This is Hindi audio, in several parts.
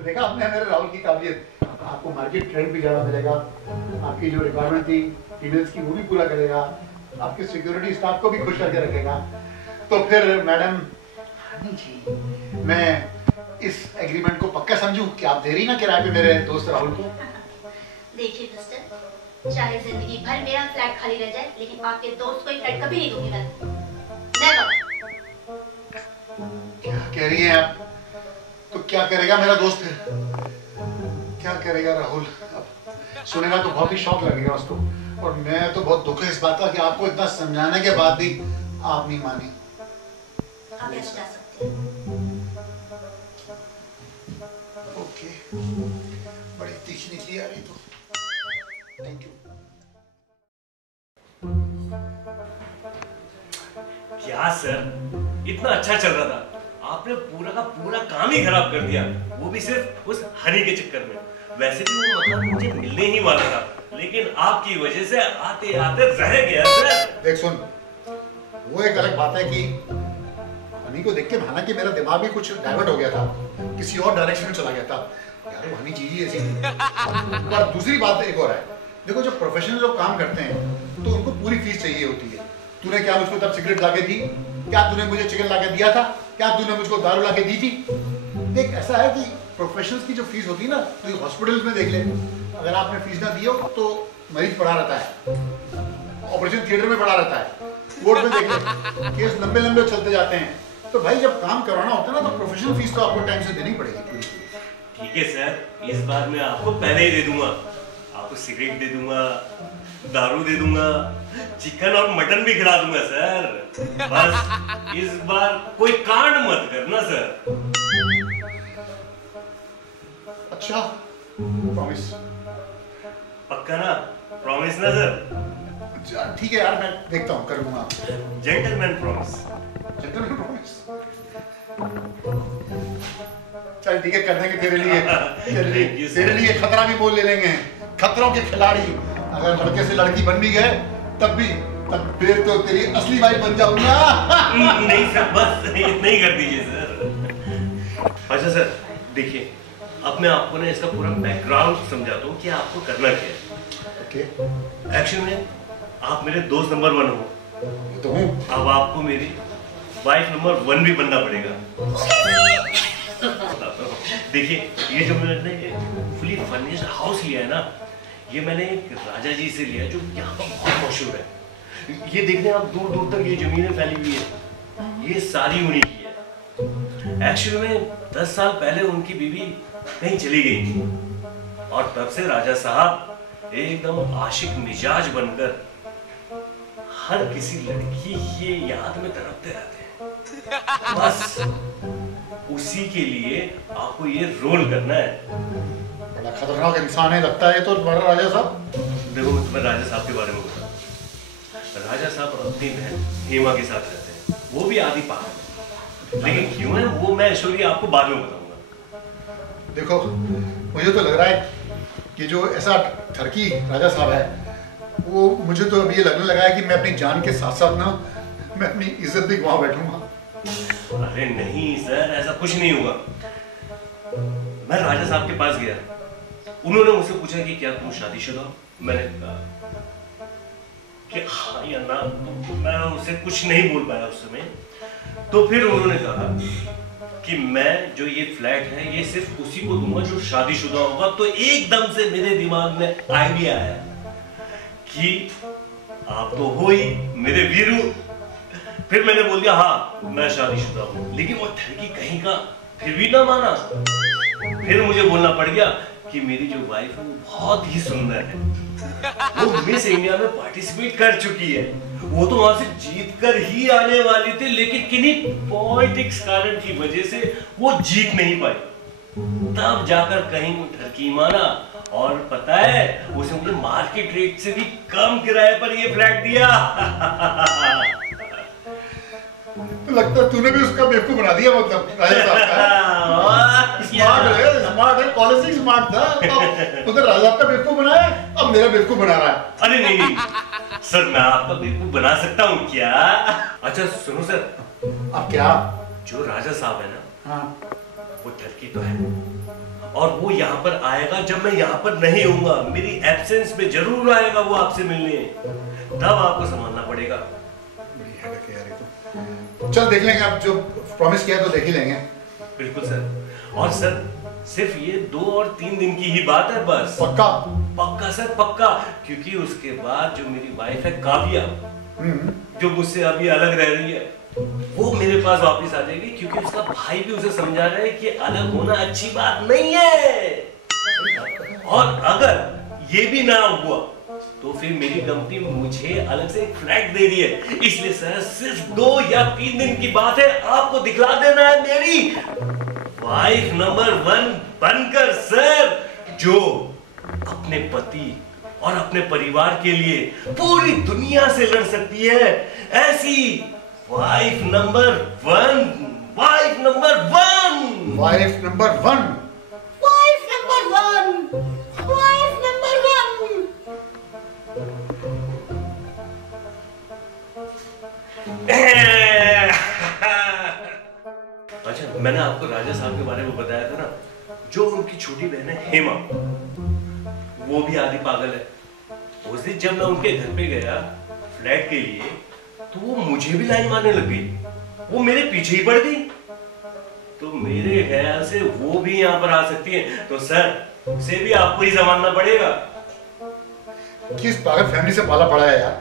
तो देखा आपने मेरे राहुल की काबिलियत। आपको मार्केट ट्रेंड भी ज़्यादा मिलेगा, आपकी जो रिक्वायरमेंट थी फीमेल्स की वो भी पूरा करेगा, आपके सिक्योरिटी स्टाफ को भी खुश करके रखेगा। तो फिर मैडम हनी जी, मैं इस एग्रीमेंट को पक्का समझूं कि आप दे रही ना किराए पे मेरे दोस्त राहुल को? देखिए मिस्टर, चाहे जिंदगी भर मेरा फ्लैट खाली रह जाए, लेकिन आपके दोस्त को एक फ्लैट कभी नहीं दूंगी मैं। क्या कह रही हैं आप? तो क्या करेगा मेरा दोस्त फिर? क्या करेगा राहुल? अब सुनेगा तो बहुत ही शौक लगेगा उसको, और मैं तो बहुत दुख है इस बात का कि आपको इतना समझाने के बाद भी आप नहीं मानी। आप ऐसे जा सकते हैं। ओके, बड़ी तीखी निकली आ रही तो थैंक यू। क्या सर, इतना अच्छा चल रहा था, आपने पूरा का पूरा काम ही खराब कर दिया, वो भी सिर्फ उस हनी के चक्कर में। वैसे भी वो मकान मुझे मिलने ही वाला था, लेकिन आपकी वजह से आते आते रह गया सर। देख सुन, वो एक अलग बात है कि हनी को देख के हालांकि मेरा दिमाग भी कुछ डाइवर्ट हो गया था, किसी और डायरेक्शन में चला गया था। यार वो हनी चीज ही ऐसी थी। पर दूसरी बात एक और है, देखो जो प्रोफेशनल लोग काम करते हैं तो उनको पूरी फीस चाहिए होती है। तूने क्या मुझको तब सिगरेट लाके दी? क्या तूने मुझे चिकन लाके दिया था? क्या तूने मुझको दारू लाके दी थी? देख ऐसा है कि प्रोफेशनल्स की जो फीस होती है ना, तो हॉस्पिटल्स में देख ले, अगर आपने फीस ना दी हो तो मरीज पड़ा रहता है, ऑपरेशन थिएटर में पड़ा रहता है, कोर्ट में देख ले केस लंबे लंबे चलते जाते हैं। तो भाई जब काम करवाना होता है ना तो प्रोफेशनल फीस तो आपको टाइम से देनी पड़ेगी। ठीक है सर, इस बार मैं आपको पहले ही दे दूंगा, आपको सिगरेट दे दूंगा, दारू दे दूंगा, चिकन और मटन भी खिला दूंगा सर। बस इस बार कोई कांड मत करना सर। अच्छा, प्रॉमिस? पक्का ना? प्रॉमिस ना सर? ठीक है यार, मैं देखता हूँ, कर लूंगा। Gentleman promise. Gentleman promise? चल ठीक है, कर देंगे तेरे लिए। तेरे लिए खतरा भी मोल ले लेंगे, खतरों के खिलाड़ी। अगर लड़के से लड़की बन भी गए तब फिर तो तेरी असली वाइफ बन जाऊंगा। नहीं सर, बस इतना ही कर दीजिए सर। अच्छा सर देखिए, अब मैं आपको ना इसका पूरा बैकग्राउंड समझाता हूँ कि आपको करना क्या है। ओके। एक्शन में आप मेरे दोस्त नंबर 1 हो, तो हूँ। अब आपको मेरी वाइफ नंबर 1 भी बनना पड़ेगा। देखिए ये जो मैंने फुली फर्निश्ड हाउस लिया है ना, ये मैंने एक राजा जी से लिया जो यहाँ पर बहुत मशहूर है। ये देखने आप दूर दूर तक ये जमीनें फैली हुई है, ये सारी उन्हीं की है। एक्चुअली में 10 साल पहले उनकी बीवी कहीं चली गई थी, और तब से राजा साहब एकदम आशिक मिजाज बनकर हर किसी लड़की ये याद में तड़पते रहते हैं। बस उसी के लिए आपको ये रोल करना है। बड़ा खतरनाक इंसान है लगता है तो तुम्हारा राजा साहब। देखो मैं तुम्हें राजा साहब के बारे में बताऊं। राजा साहब अपनी बहन हेमा के साथ रहते हैं, वो भी आदि पहाड़ में, लेकिन क्यों है वो मैं ऐश्वर्या आपको बाद में बताऊंगा। देखो मुझे तो लग रहा है कि जो ऐसा ठरकी राजा साहब है, वो मुझे तो अब ये लगने लगा है कि मैं अपनी जान के साथ साथ ना मैं अपनी इज्जत भी गंवा बैठूंगा। अरे नहीं सर, ऐसा कुछ नहीं होगा। मैं राजा साहब के पास गया, उन्होंने मुझसे पूछा कि क्या तुम शादीशुदा हो? मैंने कहा कि हाँ या ना, तो मैं उसे कुछ नहीं बोल पाया उस समय। तो फिर उन्होंने कहा कि मैं जो ये फ्लैट है ये सिर्फ उसी को दूंगा जो शादीशुदा होगा। तो एकदम से मेरे दिमाग में आइडिया आया कि आप तो हो ही मेरे वीरू। फिर मैंने बोल दिया हाँ मैं शादीशुदा हूँ, लेकिन वो ठरकी कहीं का फिर भी ना माना। फिर मुझे बोलना पड़ गया कि मेरी जो वाइफ है वो बहुत ही सुंदर है, वो मिस इंडिया में पार्टिसिपेट कर चुकी है, वो तो वहां से जीत कर ही आने वाली थी, लेकिन किन्हीं पॉलिटिक्स कारण की वजह से वो जीत नहीं पाई। तब जाकर कहीं वो ठरकी माना, और पता है उसे मुझे मार्केट रेट से भी कम किराए पर ये फ्लैट दिया। तो लगता है तूने भी उसका बेवकूफ बना दिया, मतलब राजा साहब का। स्मार्ट है, कॉलेज से स्मार्ट था, तो उधर राजा का बेवकूफ बनाया, अब मेरा बेवकूफ बना रहा है। अरे नहीं सर, मैं आपका बेवकूफ बना सकता हूँ क्या? अच्छा सुनो सर, अब क्या? जो राजा साहब है ना, हाँ वो ठरकी तो है, और वो यहाँ पर आएगा जब मैं यहाँ पर नहीं होऊंगा। मेरी एब्सेंस में जरूर आएगा वो आपसे मिलने, तब आपको संभालना पड़ेगा। तो चल देख लेंगे, आप जो प्रॉमिस किया तो देख ही लेंगे। बिल्कुल सर। और सर सिर्फ ये 2 और 3 दिन की ही बात है बस। पक्का? पक्का सर पक्का, क्योंकि उसके बाद जो मेरी वाइफ है काव्या, जो मुझसे अभी अलग रह रही है, वो मेरे पास वापस आ जाएगी, क्योंकि उसका भाई भी उसे समझा रहा है कि अलग होना अच्छी बात नहीं है। और अगर ये भी ना हुआ तो फिर मेरी कंपनी मुझे अलग से एक फ्लैट दे रही है। इसलिए सर सिर्फ 2 या 3 दिन की बात है, आपको दिखला देना है मेरी वाइफ नंबर 1 बनकर सर, जो अपने पति और अपने परिवार के लिए पूरी दुनिया से लड़ सकती है। ऐसी wife number 1, wife number 1, wife number 1, wife number 1, wife number 1। अच्छा, मैंने आपको राजा साहब के बारे में बताया था ना, जो उनकी छोटी बहन है हेमा, वो भी आधी पागल है। उस दिन जब मैं उनके घर पे गया फ्लैट के लिए, तो वो मुझे भी लाइन मारने लग गई, वो मेरे पीछे ही पड़ गई। तो मेरे ख्याल से वो भी यहाँ पर आ सकती है, तो सर उसे भी आपको ही संभालना पड़ेगा। किस पागल फैमिली से पाला पड़ा है यार,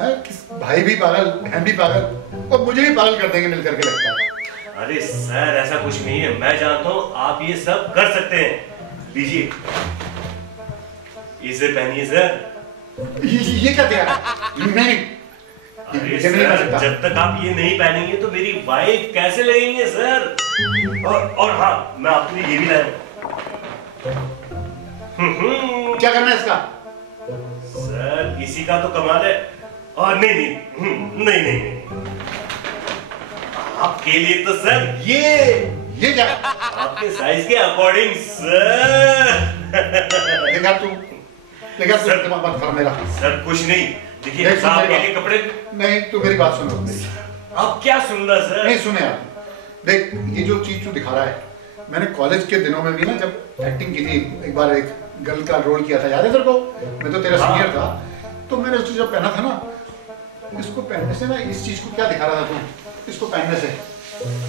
है? किस भाई भी पागल, बहन भी पागल, और मुझे भी पागल कर देंगे मिल करके, लगता है। अरे सर ऐसा कुछ नहीं है, मैं जानता हूँ आप ये सब कर सकते हैं। लीजिए, इसे पहनिए सर। ये क्या दिया? नहीं, अरे सर, जब तक आप ये नहीं पहनेंगे तो मेरी वाइफ कैसे लगेंगे सर? और हाँ, मैं आपके लिए ये भी लाया। क्या करना है इसका? सर इसी का तो कमाल है। और नहीं, आपके लिए तो सर ये क्या? आपके साइज के अकॉर्डिंग सर। देखा सर, दिमाग मत खराब मेरा। सर कुछ नहीं, देखिए आपके लिए कपड़े। नहीं, तू मेरी बात सुनो। आप क्या सुन रहा सर? नहीं सुने आप, देख ये जो चीज तू दिखा रहा है, मैंने कॉलेज के दिनों में भी ना जब एक्टिंग की थी, एक बार एक गर्ल का रोल किया था, याद है तेरे को? मैं तो तेरा सीनियर था, तो मैंने उसको जब पहना था ना, इसको पहनने से ना, इस चीज को क्या दिखा रहा था तू, इसको पहनने से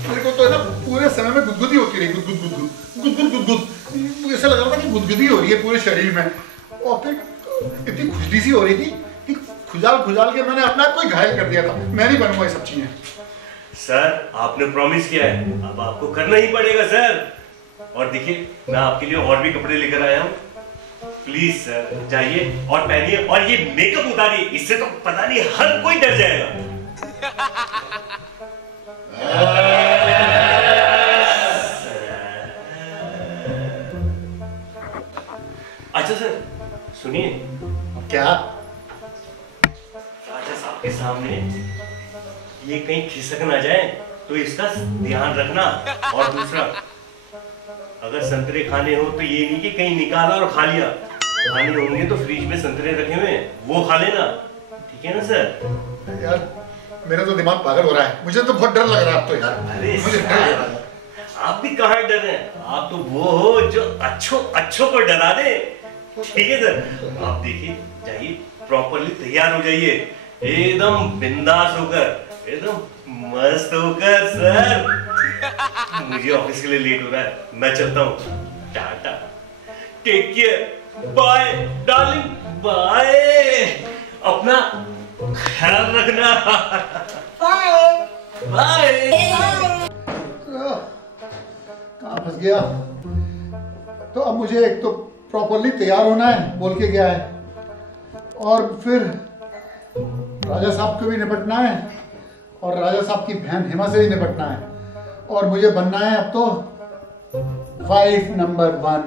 मेरे को तो है ना पूरे समय में गुदगुदी होती रही, गुदगुद। ऐसा लग रहा था कि गुदगुदी हो रही है पूरे शरीर में, और फिर इतनी खुजली सी हो रही थी कि खुजाल के मैंने अपने आप को ही घायल कर दिया था। मैं नहीं बनूंगा ये सब चीजें। सर आपने प्रॉमिस किया है, अब आपको करना ही पड़ेगा सर। और देखिए मैं आपके लिए और भी कपड़े लेकर आया हूँ, प्लीज सर जाइए और पहनिए, और ये मेकअप उतारिए, इससे तो पता नहीं हर कोई डर जाएगा। अच्छा सर सुनिए। क्या? राजा साहब के सामने ये कहीं खिसक ना जाए, तो इसका ध्यान रखना। और दूसरा, अगर संतरे खाने हो तो ये नहीं कि कहीं निकाला और खा लिया, खाने होंगे तो फ्रिज में संतरे रखे हुए वो खा लेना, ठीक है ना सर? यार मेरा तो दिमाग पागल हो रहा है, मुझे तो बहुत डर लग रहा है अब तो यार। अरे मुझे डर लग रहा है। आप भी कहाँ डर रहे हैं, आप तो वो हो जो अच्छों को डरा दे, ठीक है सर? आप देखिए, जाइए प्रॉपरली तैयार हो जाइए, एकदम बिंदास होकर, एकदम मस्त होकर सर। मुझे ऑफिस के लिए लेट हो रहा है, मैं चलता हूँ। Tata, take care, bye darling, bye, अपना ख्याल रखना, बाय बाय। कहाँ फंस गया? तो अब मुझे एक तो प्रॉपरली तैयार होना है, बोल के गया है, और फिर राजा साहब को भी निपटना है, और राजा साहब की बहन हेमा से भी निपटना है, और मुझे बनना है अब तो वाइफ नंबर 1।